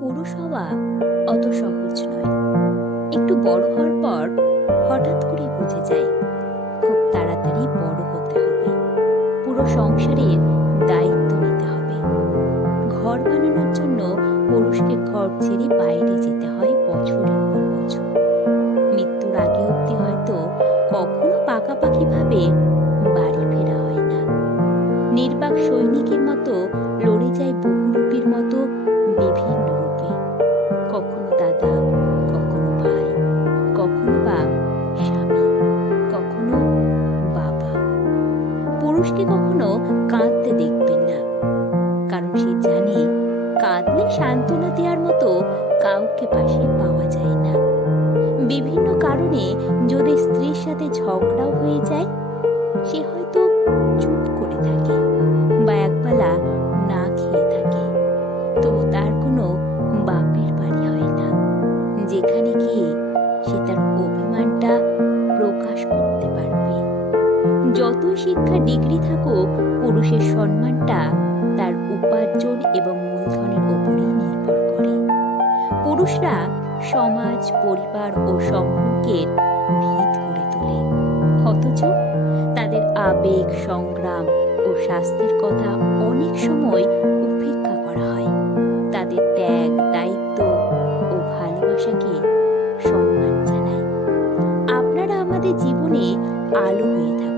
পুরুষ হওয়া অত সহজ নয়। একটু বড় হওয়ার পর হঠাৎ করে বুঝে যায় খুব তাড়াতাড়ি বড় হতে হবে, পুরো সংসারের দায়িত্ব নিতে হবে। ঘর বানানোর জন্য পুরুষকে ঘর ছেড়ে বাইরে যেতে হয় বছরের পর বছর। মৃত্যুর আগে অব্দি হয়তো কখনো পাকাপাকি ভাবে বাড়ি ফেরা হয় না। নির্বাক সৈনিকের মতো লড়ে যায় বহুরূপীর মতো বিভিন্ন রূপে, কখনো দাদা, কখনো ভাই, কখনো বা স্বামী, কখনো বাবা। পুরুষকে কখনো কাঁদতে দেখবেন না, কারণ সে জানে কাঁদলে সান্ত্বনা দেওয়ার মতো কাউকে পাশে পাওয়া যায় না। বিভিন্ন কারণে যদি স্ত্রীর সাথে ঝগড়াও হয়ে যায়, সে হয়তো চুপ করে থাকে বা একবেলা না খেয়ে থাকে, তবু তার কোনো বাপের বাড়ি হয় না যেখানে গিয়ে সে তার অভিমানটা প্রকাশ করতে পারবে। যতই শিক্ষা ডিগ্রি থাকুক, পুরুষের সম্মানটা তার উপার্জন এবং মূলধনের উপরেই নির্ভর করে। পুরুষরা সমাজ, পরিবার ও সম্পর্কের ভিত গড়ে তোলে, অথচ তাদের আবেগ, সংগ্রাম ও স্বাস্থ্যের কথা অনেক সময় উপেক্ষা করা হয়। তাদের ত্যাগ, দায়িত্ব ও ভালোবাসাকে সম্মান জানায়। আপনারা আমাদের জীবনে আলো হয়ে থাকুন।